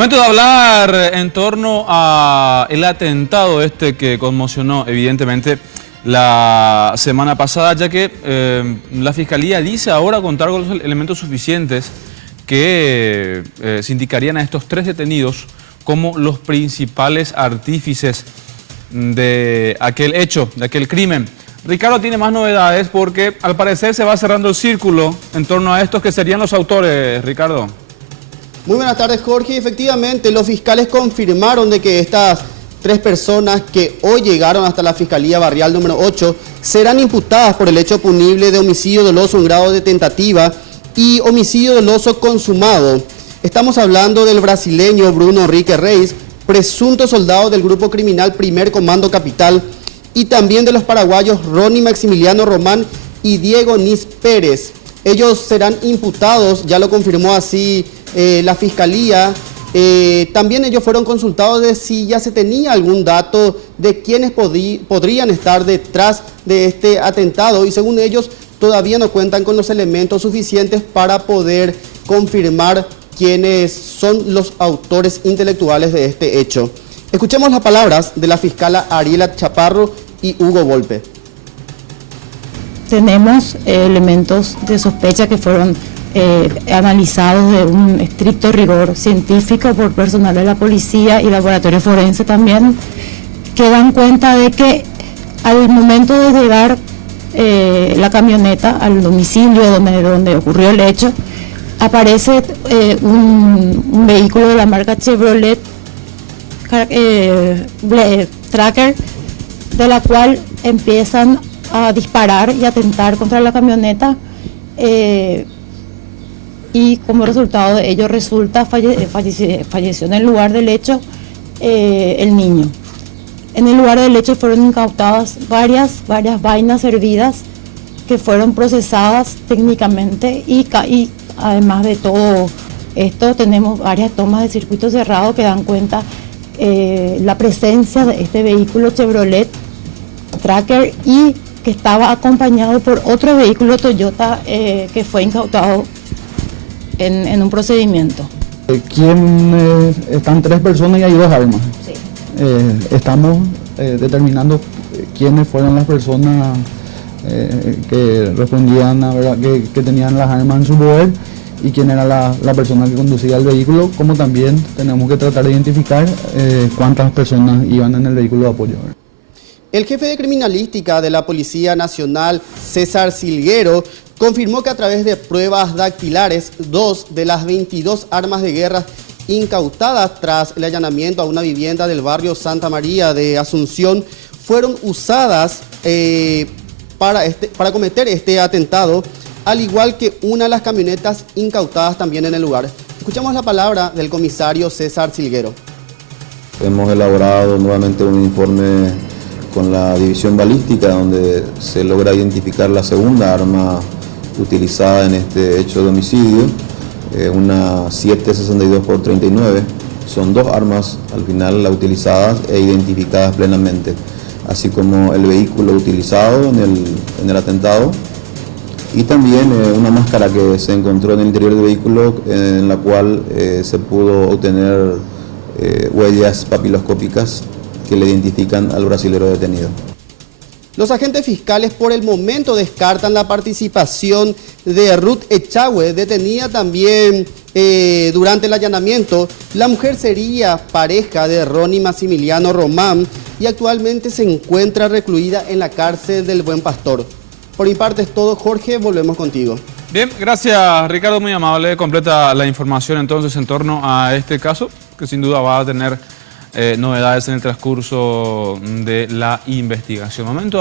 Momento de hablar en torno al atentado que conmocionó evidentemente la semana pasada, ya que la Fiscalía dice ahora contar con los elementos suficientes que se indicarían a estos 3 detenidos como los principales artífices de aquel hecho, de aquel crimen. Ricardo tiene más novedades porque al parecer se va cerrando el círculo en torno a estos que serían los autores, Ricardo. Muy buenas tardes, Jorge. Efectivamente, los fiscales confirmaron de que estas 3 personas que hoy llegaron hasta la Fiscalía Barrial número 8 serán imputadas por el hecho punible de homicidio doloso en grado de tentativa y homicidio doloso consumado. Estamos hablando del brasileño Bruno Henrique Reis, presunto soldado del grupo criminal Primer Comando Capital, y también de los paraguayos Ronnie Maximiliano Román y Diego Nis Pérez. Ellos serán imputados, ya lo confirmó así la Fiscalía. También ellos fueron consultados de si ya se tenía algún dato de quiénes podrían estar detrás de este atentado, y según ellos todavía no cuentan con los elementos suficientes para poder confirmar quiénes son los autores intelectuales de este hecho. Escuchemos las palabras de la fiscala Ariela Chaparro y Hugo Volpe. Tenemos elementos de sospecha que fueron analizados de un estricto rigor científico por personal de la policía y laboratorio forense también, que dan cuenta de que al momento de llegar la camioneta al domicilio donde ocurrió el hecho, aparece un vehículo de la marca Chevrolet Tracker, de la cual empiezan a disparar y atentar contra la camioneta, y como resultado de ello falleció en el lugar del hecho el niño. En el lugar del hecho fueron incautadas varias vainas hervidas que fueron procesadas técnicamente, y además de todo esto tenemos varias tomas de circuito cerrado que dan cuenta la presencia de este vehículo Chevrolet Tracker, y que estaba acompañado por otro vehículo Toyota que fue incautado en un procedimiento. Están 3 personas y hay 2 armas. Sí. Estamos determinando quiénes fueron las personas que respondían a verdad que tenían las armas en su poder, y quién era la persona que conducía el vehículo, como también tenemos que tratar de identificar cuántas personas iban en el vehículo de apoyo. El jefe de criminalística de la Policía Nacional, César Silguero, confirmó que a través de pruebas dactilares, 2 de las 22 armas de guerra incautadas tras el allanamiento a una vivienda del barrio Santa María de Asunción fueron usadas para cometer este atentado, al igual que una de las camionetas incautadas también en el lugar. Escuchamos la palabra del comisario César Silguero. Hemos elaborado nuevamente un informe con la división balística, donde se logra identificar la segunda arma utilizada en este hecho de homicidio, una 7.62x39. Son 2 armas al final utilizadas e identificadas plenamente, así como el vehículo utilizado en el atentado, y también una máscara que se encontró en el interior del vehículo, en la cual se pudo obtener huellas papiloscópicas que le identifican al brasilero detenido. Los agentes fiscales por el momento descartan la participación de Ruth Echagüe, detenida también durante el allanamiento. La mujer sería pareja de Ronnie Maximiliano Román y actualmente se encuentra recluida en la cárcel del Buen Pastor. Por mi parte es todo, Jorge, volvemos contigo. Bien, gracias Ricardo, muy amable. Completa la información entonces en torno a este caso, que sin duda va a tener novedades en el transcurso de la investigación. Momento.